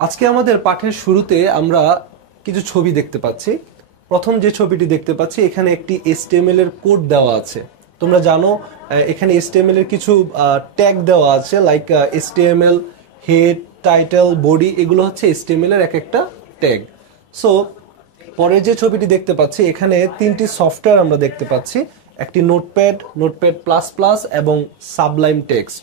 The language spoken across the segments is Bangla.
আজকে আমাদের পাঠের শুরুতে আমরা কিছু ছবি দেখতে পাচ্ছি। প্রথম যে ছবিটি দেখতে পাচ্ছি এখানে একটি HTML এর কোড দেওয়া আছে। তোমরা জানো এখানে HTML এর কিছু ট্যাগ দেওয়া আছে, like HTML head, title, body, এগুলো হচ্ছে HTML এর এক একটা ট্যাগ। সো পরের যে ছবিটি দেখতে পাচ্ছি এখানে তিনটি সফটওয়্যার আমরা দেখতে পাচ্ছি, একটি নোটপ্যাড, নোটপ্যাড প্লাস প্লাস এবং সাবলাইম টেক্সট।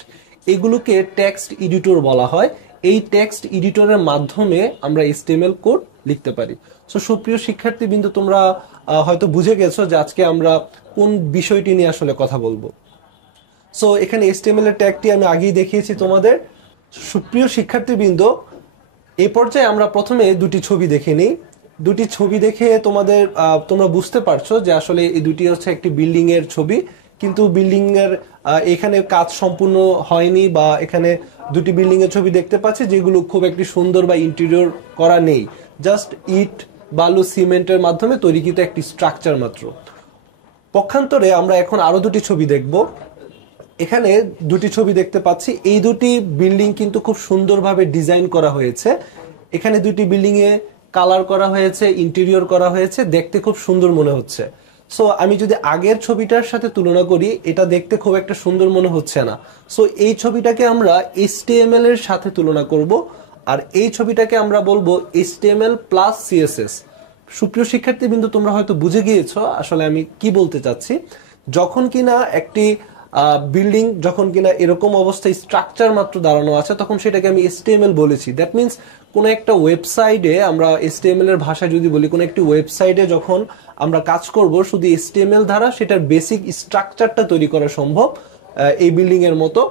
এগুলোকে টেক্সট এডিটর বলা হয়। এই টেক্সট এডিটরের মাধ্যমে আমরা HTML কোড লিখতে পারি। সো সুপ্রিয় শিক্ষার্থীবৃন্দ, তোমরা হয়তো বুঝে গেছো যে আজকে আমরা কোন বিষয়টি নিয়ে আসলে কথা বলবো। সো এখানে HTML এর ট্যাগটি আমি আগেই দেখিয়েছি তোমাদের। সুপ্রিয় শিক্ষার্থীবৃন্দ, এই পর্যায়ে আমরা প্রথমে দুটি ছবি দেখে নিই। দুটি ছবি দেখে তোমরা বুঝতে পারছো যে আসলে এই দুটি হচ্ছে একটি বিল্ডিং এর ছবি, কিন্তু বিল্ডিং এর এখানে কাজ সম্পূর্ণ হয়নি, বা এখানে দুটি বিল্ডিং এর ছবি দেখতে পাচ্ছি যেগুলো খুব একটি সুন্দর বা ইন্টেরিয়র করা নেই, জাস্ট ইট, বালু, সিমেন্টের মাধ্যমে তৈরিকৃত একটি স্ট্রাকচার মাত্র। পক্ষান্তরে আমরা এখন আরো দুটি ছবি দেখব। এখানে দুটি ছবি দেখতে পাচ্ছি, এই দুটি বিল্ডিং কিন্তু খুব সুন্দরভাবে ডিজাইন করা হয়েছে। এখানে দুটি বিল্ডিং এ কালার করা হয়েছে, ইন্টেরিয়র করা হয়েছে, দেখতে খুব সুন্দর মনে হচ্ছে। সো আমি যদি আগের ছবিটার সাথে তুলনা করি, এটা দেখতে খুব একটা সুন্দর মনে হচ্ছে না। সো এই ছবিটাকে আমরা HTML এর সাথে তুলনা করব, আর এই ছবিটাকে আমরা বলবো HTML প্লাস CSS। সুপ্রিয় শিক্ষার্থীবৃন্দ, তোমরা হয়তো বুঝে গিয়েছো আসলে আমি কি বলতে চাচ্ছি। যখন কিনা একটি বিল্ডিং যখন কিনা এরকম অবস্থায় স্ট্রাকচার মাত্র দাঁড়ানো আছে, তখন সেটাকে আমি HTML বলেছি। দ্যাট মিনস কোন একটা ওয়েবসাইটে, আমরা HTML এর ভাষায় যদি বলি, কোন একটি ওয়েবসাইটে যখন আমরা কাজ করব শুধু HTML দ্বারা সেটার বেসিক স্ট্রাকচারটা তৈরি করা সম্ভব এই বিল্ডিং এর মতো।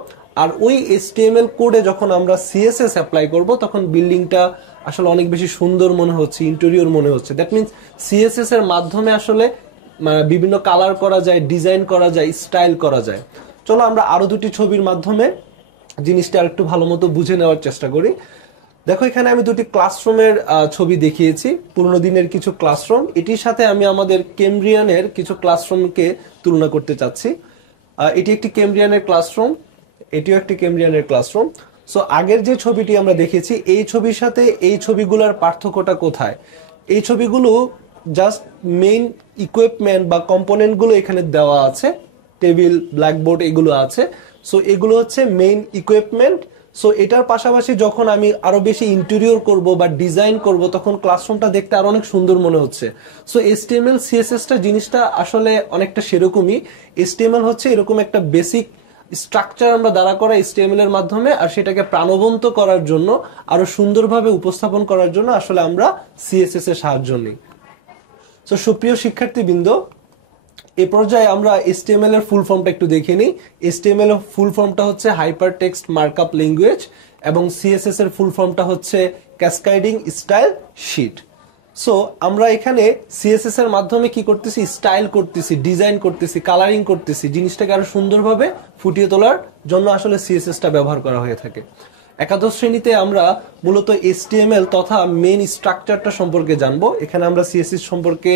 আর ওই HTML কোডে যখন আমরা CSS অ্যাপ্লাই করব, তখন বিল্ডিংটা আসলে অনেক বেশি সুন্দর মনে হচ্ছে, ইন্টেরিয়র মনে হচ্ছে। দ্যাট মিনস CSS এর মাধ্যমে আসলে বিভিন্ন কালার করা যায়, ডিজাইন করা যায়, স্টাইল করা যায়। চলো আমরা আরো দুটি ছবির মাধ্যমে জিনিসটা আরেকটু ভালো মতো বুঝে নেওয়ার চেষ্টা করি। দেখো, এখানে আমি দুটি ক্লাসরুমের ছবি দেখিয়েছি, পুরোনো দিনের কিছু ক্লাসরুম। এটির সাথে আমি আমাদের কেমব্রিয়ানের কিছু ক্লাসরুমকে তুলনা করতে চাচ্ছি। এটি একটি কেমব্রিয়ানের ক্লাসরুম, এটিও একটি কেমব্রিয়ানের ক্লাসরুম। সো আগের যে ছবিটি আমরা দেখেছি, এই ছবির সাথে এই ছবিগুলোর পার্থক্যটা কোথায়? এই ছবিগুলো জাস্ট মেইন ইকুইপমেন্ট বা কম্পোনেন্ট গুলো এখানে দেওয়া আছে, টেবিল, ব্ল্যাকবোর্ড, এগুলো আছে। সো এগুলো হচ্ছে মেইন ইকুইপমেন্ট। সো এটার পাশাপাশি যখন আমি আরো বেশি ইন্টেরিয়র করব বা ডিজাইন করব, তখন ক্লাসরুমটা দেখতে আরো অনেক সুন্দর মনে হচ্ছে। সো HTML CSS টা জিনিসটা আসলে অনেকটা সেরকমই। HTML হচ্ছে এরকম একটা বেসিক স্ট্রাকচার আমরা দ্বারা করা HTML এর মাধ্যমে, আর সেটাকে প্রাণবন্ত করার জন্য, আরো সুন্দরভাবে উপস্থাপন করার জন্য আসলে আমরা CSS এর সাহায্য নিই। সো সুপ্রিয় শিক্ষার্থীবৃন্দ, এই পর্যায়ে আমরা HTML এর ফুল ফর্মটা একটু দেখে নিই। HTML এর ফুল ফর্মটা হচ্ছে হাইপার টেক্সট মার্কআপ ল্যাঙ্গুয়েজ, এবং CSS এর ফুল ফর্মটা হচ্ছে ক্যাসকেডিং স্টাইল শীট। সো আমরা এখানে CSS এর মাধ্যমে কি করতেছি? স্টাইল করতেছি, ডিজাইন করতেছি, কালারিং করতেছি, জিনিসটাকে আরো সুন্দরভাবে ফুটিয়ে তোলার জন্য আসলে CSS টা ব্যবহার করা হয়ে থাকে। একাদশ শ্রেণীতে আমরা মূলত HTML তথা মেইন স্ট্রাকচারটা সম্পর্কে জানবো। এখানে আমরা CSS সম্পর্কে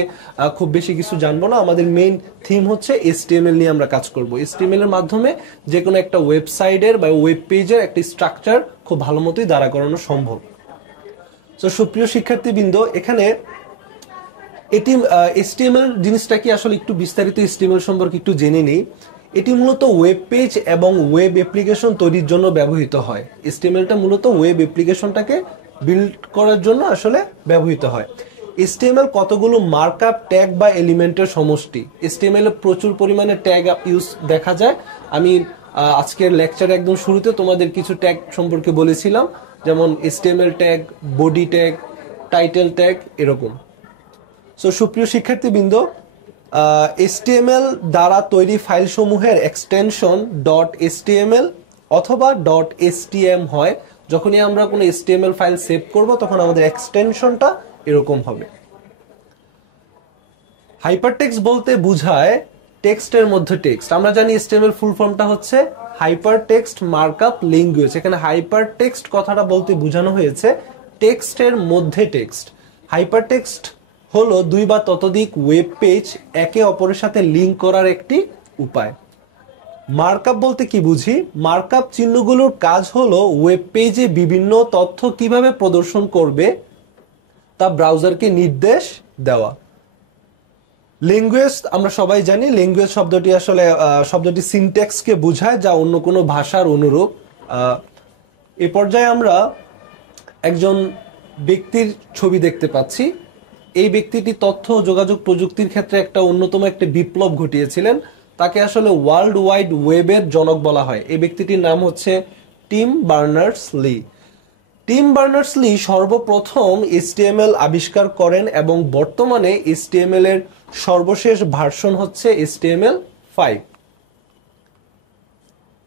খুব বেশি কিছু জানবো না। আমাদের মেইন থিম হচ্ছে HTML নিয়ে আমরা কাজ করব। HTML এর মাধ্যমে যে কোনো একটা ওয়েবসাইটের বা ওয়েব পেজের একটা স্ট্রাকচার খুব ভালো মতোই দাঁড়া করানো সম্ভব। তো সুপ্রিয় শিক্ষার্থীবৃন্দ, এখানে এটি HTML জিনিসটা কি আসলে একটু বিস্তারিত HTML সম্পর্কে একটু জেনে নিই। এটি মূলত ওয়েব পেজ এবং ওয়েব অ্যাপ্লিকেশন তৈরির জন্য ব্যবহৃত হয়। HTMLটা মূলত ওয়েব অ্যাপ্লিকেশনটাকে বিল্ড করার জন্য আসলে ব্যবহৃত হয়। HTML কতগুলো মার্কআপ, ট্যাগ বা এলিমেন্টের সমষ্টি। HTML এ প্রচুর পরিমাণে ট্যাগ ইউজ দেখা যায়। আমি আজকের লেকচারে একদম শুরুতে তোমাদের কিছু ট্যাগ সম্পর্কে বলেছিলাম, যেমন HTML tag, body tag, title tag, এরকম। সো সুপ্রিয় শিক্ষার্থীবৃন্দ, HTML দ্বারা তৈরি ফাইল সমূহের এক্সটেনশন .html অথবা .stm হয়। যখনই আমরা কোনো HTML ফাইল সেভ করব, তখন আমাদের এক্সটেনশনটা এরকম হবে। হাইপারটেক্সট বলতে বোঝায় টেক্সটের মধ্যে টেক্সট। আমরা জানি HTML ফুল ফর্মটা হচ্ছে হাইপারটেক্সট মার্কআপ ল্যাঙ্গুয়েজ। এখানে হাইপারটেক্সট কথাটা বলতে বোঝানো হয়েছে টেক্সটের মধ্যে টেক্সট। হাইপারটেক্সট হলো দুই বা ততোধিক ওয়েব পেজ একে অপরের সাথে লিংক করার একটি উপায়। মার্কআপ বলতে কি বুঝি? মার্কআপ চিহ্নগুলোর কাজ হলো ওয়েব পেজে বিভিন্ন তথ্য কিভাবে প্রদর্শন করবে তা ব্রাউজারকে নির্দেশ দেওয়া। ল্যাঙ্গুয়েজ আমরা সবাই জানি, ল্যাঙ্গুয়েজ শব্দটি আসলে শব্দটি সিনট্যাক্সকে বোঝায়, যা অন্য কোনো ভাষার অনুরূপ। এ পর্যায়ে আমরা একজন ব্যক্তির ছবি দেখতে পাচ্ছি। এই ব্যক্তিটি তথ্য ও যোগাযোগ প্রযুক্তির ক্ষেত্রে একটা অন্যতম একটা বিপ্লব ঘটিয়েছিলেন। তাকে আসলে ওয়ার্ল্ড ওয়াইড ওয়েবের জনক বলা হয়। এই ব্যক্তিটির নাম হচ্ছে টিম বার্নার্স-লি। টিম বার্নার্স-লি সর্বপ্রথম HTML আবিষ্কার করেন এবং বর্তমানে HTML এর সর্বশেষ ভার্সন হচ্ছে HTML5।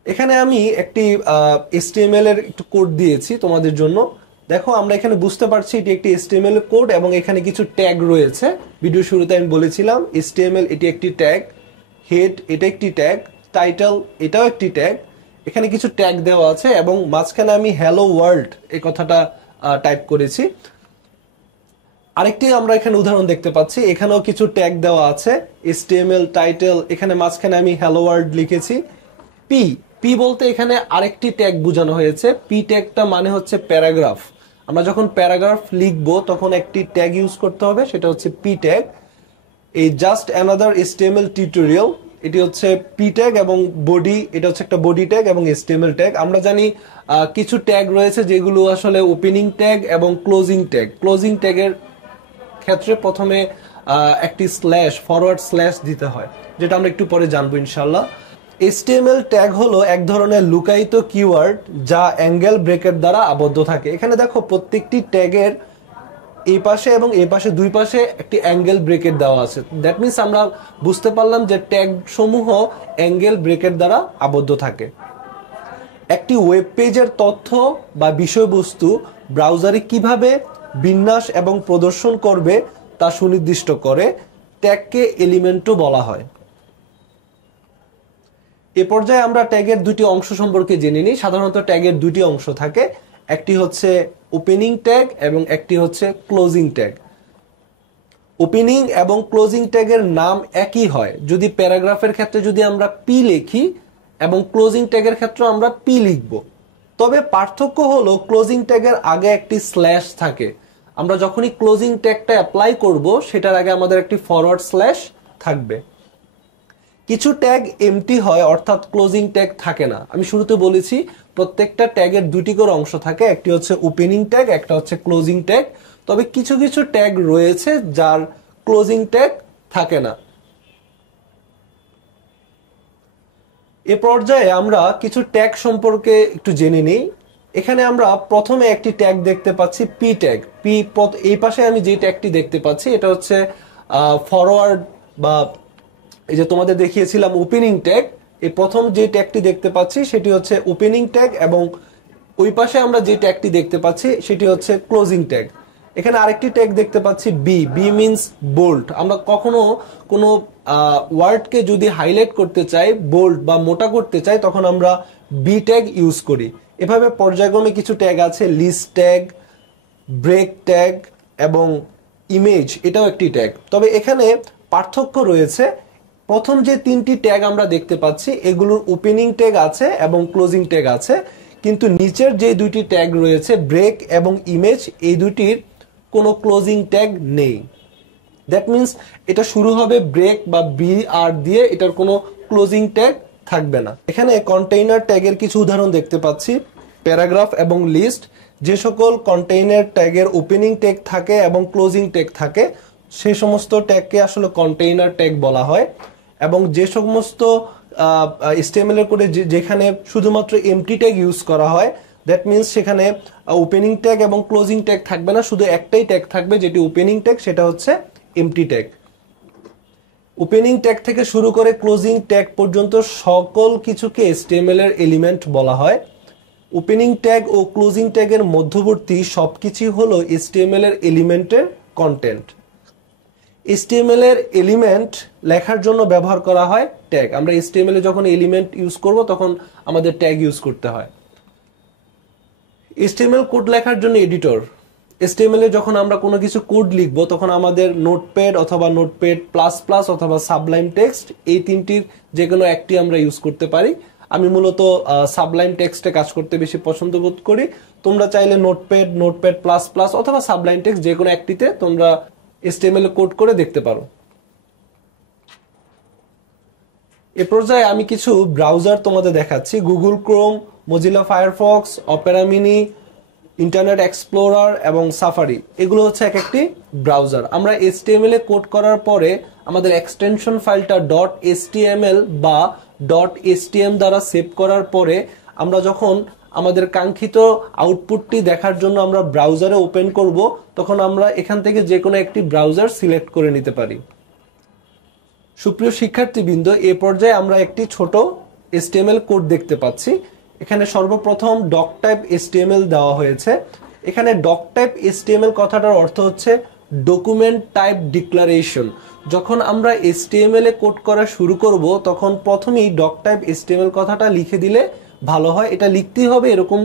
এখানে আমি একটি HTML এর একটু কোড দিয়েছি তোমাদের জন্য। দেখো, আমরা এখানে বুঝতে পারছি এটি একটি HTML কোড এবং এখানে কিছু ট্যাগ রয়েছে। ভিডিও শুরুতে আমি বলেছিলাম HTML এটি একটি ট্যাগ, হেড এটা একটি ট্যাগ, টাইটেল এটাও একটি ট্যাগ। এখানে কিছু ট্যাগ দেওয়া আছে এবং মাঝখানে আমি হ্যালো ওয়ার্ল্ড এই কথাটা টাইপ করেছি। আরেকটি আমরা এখানে উদাহরণ দেখতে পাচ্ছি, এখানেও কিছু ট্যাগ দেওয়া আছে, HTML টাইটেল, এখানে মাঝখানে আমি হ্যালো ওয়ার্ল্ড লিখেছি। পি বলতে এখানে আরেকটি ট্যাগ বোঝানো হয়েছে। পি ট্যাগটা মানে হচ্ছে প্যারাগ্রাফ। আমরা যখন প্যারাগ্রাফ লিখবো তখন একটি ট্যাগ ইউজ করতে হবে, সেটা হচ্ছে পি ট্যাগ। এই জাস্ট অ্যানাদার HTML টিউটোরিয়াল, এটি হচ্ছে পি ট্যাগ, এবং বডি এটা হচ্ছে একটা বডি ট্যাগ এবং HTML ট্যাগ। আমরা জানি কিছু ট্যাগ রয়েছে যেগুলো আসলে ওপেনিং ট্যাগ এবং ক্লোজিং ট্যাগ। ক্লোজিং ট্যাগের ক্ষেত্রে প্রথমে একটি স্ল্যাশ, ফরওয়ার্ড স্ল্যাশ দিতে হয়, যেটা আমরা একটু পরে জানবো ইনশাল্লাহ। HTML ট্যাগ হলো এক ধরনের লুকায়িত কিওয়ার্ড যা অ্যাঙ্গেল ব্রেকেট দ্বারা আবদ্ধ থাকে। এখানে দেখো, প্রত্যেকটি ট্যাগের এই পাশে এবং এই পাশে দুই পাশে একটি অ্যাঙ্গেল ব্রেকেট দেওয়া আছে। দ্যাট মিনস আমরা বুঝতে পারলাম যে ট্যাগ সমূহ অ্যাঙ্গেল ব্রেকেট দ্বারা আবদ্ধ থাকে। একটি ওয়েব পেজের তথ্য বা বিষয়বস্তু ব্রাউজারে কিভাবে বিন্যাস এবং প্রদর্শন করবে তা সুনির্দিষ্ট করে ট্যাগকে এলিমেন্টও বলা হয়। এ পর্যায়ে আমরা ট্যাগের দুটি অংশ সম্পর্কে জেনে নিই। সাধারণত ট্যাগের দুটি অংশ থাকে, একটি হচ্ছে ওপেনিং ট্যাগ এবং একটি হচ্ছে ক্লোজিং ট্যাগ। ওপেনিং এবং ক্লোজিং ট্যাগের নাম একই হয় যদি প্যারাগ্রাফের ক্ষেত্রে যদি আমরা পি লিখি এবং ক্লোজিং ট্যাগের ক্ষেত্রে আমরা পি লিখব। তবে পার্থক্য হলো ক্লোজিং ট্যাগের আগে একটি স্ল্যাশ থাকে। আমরা যখনই ক্লোজিং ট্যাগটা অ্যাপ্লাই করব সেটার আগে আমাদের একটি ফরওয়ার্ড স্ল্যাশ থাকবে। কিছু ট্যাগ এমটি হয়, অর্থাৎ ক্লোজিং ট্যাগ থাকে না। আমি শুরুতে বলেছি প্রত্যেকটা ট্যাগের দুটি করে অংশ থাকে, একটি হচ্ছে ওপেনিং ট্যাগ, একটা হচ্ছে ক্লোজিং ট্যাগ। তবে কিছু কিছু ট্যাগ রয়েছে যার ক্লোজিং ট্যাগ থাকে না। এ পর্যায়ে আমরা কিছু ট্যাগ সম্পর্কে একটু জেনে নিই। এখানে আমরা প্রথমে একটি ট্যাগ দেখতে পাচ্ছি পি ট্যাগ। এই পাশে আমি যে ট্যাগটি দেখতে পাচ্ছি এটা হচ্ছে ফরওয়ার্ড, বা এই যে তোমাদের দেখিয়েছিলাম ওপেনিং ট্যাগ। এই প্রথম যে ট্যাগটি দেখতে পাচ্ছি সেটি হচ্ছে ওপেনিং ট্যাগ এবং ওই পাশে আমরা যে ট্যাগটি দেখতে পাচ্ছি সেটি হচ্ছে ক্লোজিং ট্যাগ। এখানে আরেকটি ট্যাগ দেখতে পাচ্ছি বি মিনস বোল্ড। আমরা কখনো কোনো ওয়ার্ডকে যদি হাইলাইট করতে চাই, বোল্ড বা মোটা করতে চাই, তখন আমরা বি ট্যাগ ইউজ করি। এভাবে পর্যায়ক্রমে কিছু ট্যাগ আছে, লিস্ট ট্যাগ, ব্রেক ট্যাগ এবং ইমেজ, এটাও একটি ট্যাগ। তবে এখানে পার্থক্য রয়েছে। প্রথম যে তিনটি ট্যাগ আমরা দেখতে পাচ্ছি এগুলোর ওপেনিং ট্যাগ আছে এবং ক্লোজিং ট্যাগ আছে, কিন্তু নিচের যে দুইটি ট্যাগ রয়েছে ব্রেক এবং ইমেজ, এই দুটির কোনো ক্লোজিং ট্যাগ নেই। দ্যাট মিনস এটা শুরু হবে ব্রেক বা BR দিয়ে, এটার কোনো ক্লোজিং ট্যাগ থাকবে না। এখানে কন্টেইনার ট্যাগের কিছু উদাহরণ দেখতে পাচ্ছি, প্যারাগ্রাফ এবং লিস্ট। যে সকল কন্টেইনার ট্যাগের ওপেনিং ট্যাগ থাকে এবং ক্লোজিং ট্যাগ থাকে সেই সমস্ত ট্যাগকে আসলে কন্টেইনার ট্যাগ বলা হয়। এবং যে সমস্ত HTML এর কোডে যেখানে শুধুমাত্র এমটি ট্যাগ ইউজ করা হয়, দ্যাট মিনস সেখানে ওপেনিং ট্যাগ এবং ক্লোজিং ট্যাগ থাকবে না, শুধু একটাই ট্যাগ থাকবে যেটি ওপেনিং ট্যাগ, সেটা হচ্ছে এমটি ট্যাগ। ওপেনিং ট্যাগ থেকে শুরু করে ক্লোজিং ট্যাগ পর্যন্ত সকল কিছুকে HTML এর এলিমেন্ট বলা হয়। ওপেনিং ট্যাগ ও ক্লোজিং ট্যাগের মধ্যবর্তী সবকিছুই হলো HTML এর এলিমেন্টের কন্টেন্ট। HTML এর এলিমেন্ট লেখার জন্য ব্যবহার করা হয় ট্যাগ। আমরা HTML এ যখন এলিমেন্ট ইউজ করব তখন আমাদের ট্যাগ ইউজ করতে হয়। HTML কোড লেখার জন্য এডিটর। HTML এ যখন আমরা কোনো কিছু কোড লিখবো তখন আমাদের নোটপ্যাড অথবা নোটপ্যাড প্লাস প্লাস অথবা সাবলাইম টেক্সট এই তিনটির যে কোনো একটি আমরা ইউজ করতে পারি। আমি মূলত সাবলাইম টেক্সটে কাজ করতে বেশি পছন্দ বোধ করি। তোমরা চাইলে নোটপ্যাড, নোটপ্যাড প্লাস প্লাস অথবা সাবলাইম টেক্সট যে কোনো একটিতে তোমরা HTML এ কোড করে দেখতে পারো। এ পর্যায়ে আমি কিছু ব্রাউজার তোমাদের দেখাচ্ছি। Google Chrome, Mozilla Firefox, Opera mini, internet explorer এবং সাফারি, এগুলো হচ্ছে এক একটি ব্রাউজার। আমরা HTML এ কোড করার পরে আমাদের এক্সটেনশন ফাইলটা .html বা .htm দ্বারা সেভ করার পরে আমরা যখন আমাদের কাঙ্ক্ষিত আউটপুটটি দেখার জন্য আমরা ব্রাউজারে ওপেন করব, তখন আমরা এখান থেকে যে কোনো একটি ব্রাউজার সিলেক্ট করে নিতে পারি। সুপ্রিয় শিক্ষার্থীবৃন্দ, এ পর্যায়ে আমরা একটি ছোট HTML কোড দেখতে পাচ্ছি। এখানে সর্বপ্রথম ডক টাইপ HTML দেওয়া হয়েছে। এখানে ডক টাইপ HTML কথাটার অর্থ হচ্ছে ডকুমেন্ট টাইপ ডিক্লারেশন। যখন আমরা HTML এ কোড করা শুরু করব তখন প্রথমেই ডক টাইপ HTML কথাটা লিখে দিলে ভালো হয়। এটা লিখতেই হবে এরকম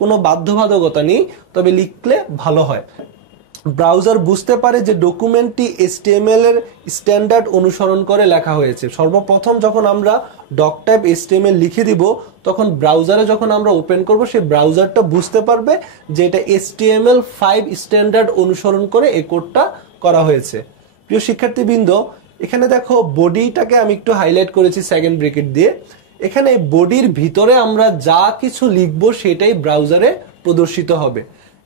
কোনো বাধ্যবাধকতা নেই, তবে লিখলে ভালো হয়। ব্রাউজার বুঝতে পারে যে ডকুমেন্টটি HTML এর স্ট্যান্ডার্ড অনুসরণ করে লেখা হয়েছে। সর্বপ্রথম যখন আমরা ডক টাইপ HTML লিখে দিব তখন ব্রাউজারে যখন আমরা ওপেন করব সেই ব্রাউজারটা বুঝতে পারবে যে এটা HTML5 স্ট্যান্ডার্ড অনুসরণ করে এই কোডটা করা হয়েছে। প্রিয় শিক্ষার্থীবৃন্দ, এখানে দেখো বডিটাকে আমি একটু হাইলাইট করেছি সেকেন্ড ব্র্যাকেট দিয়ে। এখানে বডির ভিতরে আমরা যা কিছু লিখবো সেটাই ব্রাউজারে প্রদর্শিত হবে।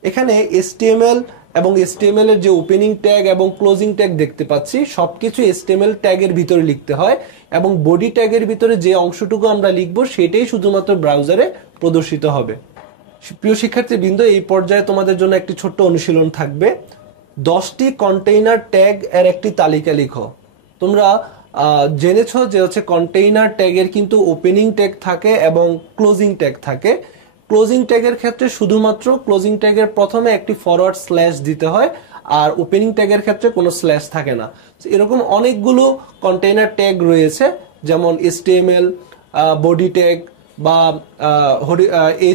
এখানে HTML এবং HTML এর যে ওপেনিং ট্যাগ এবং ক্লোজিং ট্যাগ দেখতে পাচ্ছি সবকিছু HTML ট্যাগের ভিতরে লিখতে হয় এবং বডি ট্যাগের ভিতরে যে অংশটুকু আমরা লিখবো সেটাই শুধুমাত্র ব্রাউজারে প্রদর্শিত হবে। প্রিয় শিক্ষার্থীবৃন্দ, এই পর্যায়ে তোমাদের জন্য একটি ছোট্ট অনুশীলন থাকবে। 10টি কন্টেইনার ট্যাগ এর একটি তালিকা লিখো। তোমরা জেনেছো যে হচ্ছে কন্টেইনার ট্যাগের কিন্তু ওপেনিং ট্যাগ থাকে এবং ক্লোজিং ট্যাগ থাকে। ক্লোজিং ট্যাগের ক্ষেত্রে শুধুমাত্র ক্লোজিং ট্যাগের প্রথমে একটি ফরওয়ার্ড স্ল্যাশ দিতে হয়, আর ওপেনিং ট্যাগের ক্ষেত্রে কোনো স্ল্যাশ থাকে না। এরকম অনেকগুলো কন্টেইনার ট্যাগ রয়েছে, যেমন HTML, বডি ট্যাগ বা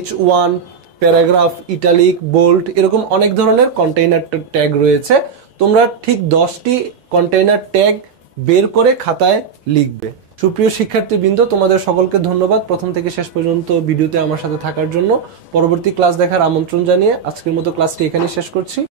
H1, প্যারাগ্রাফ, ইটালিক, বোল্ড, এরকম অনেক ধরনের কন্টেইনার ট্যাগ রয়েছে। তোমরা ঠিক 10টি কন্টেইনার ট্যাগ বের করে খাতায় লিখবে। সুপ্রিয় শিক্ষার্থীবৃন্দ, তোমাদের সকলকে ধন্যবাদ প্রথম থেকে শেষ পর্যন্ত ভিডিওতে আমার সাথে থাকার জন্য। পরবর্তী ক্লাস দেখার আমন্ত্রণ জানিয়ে আজকের মতো ক্লাসটি এখানেই শেষ করছি।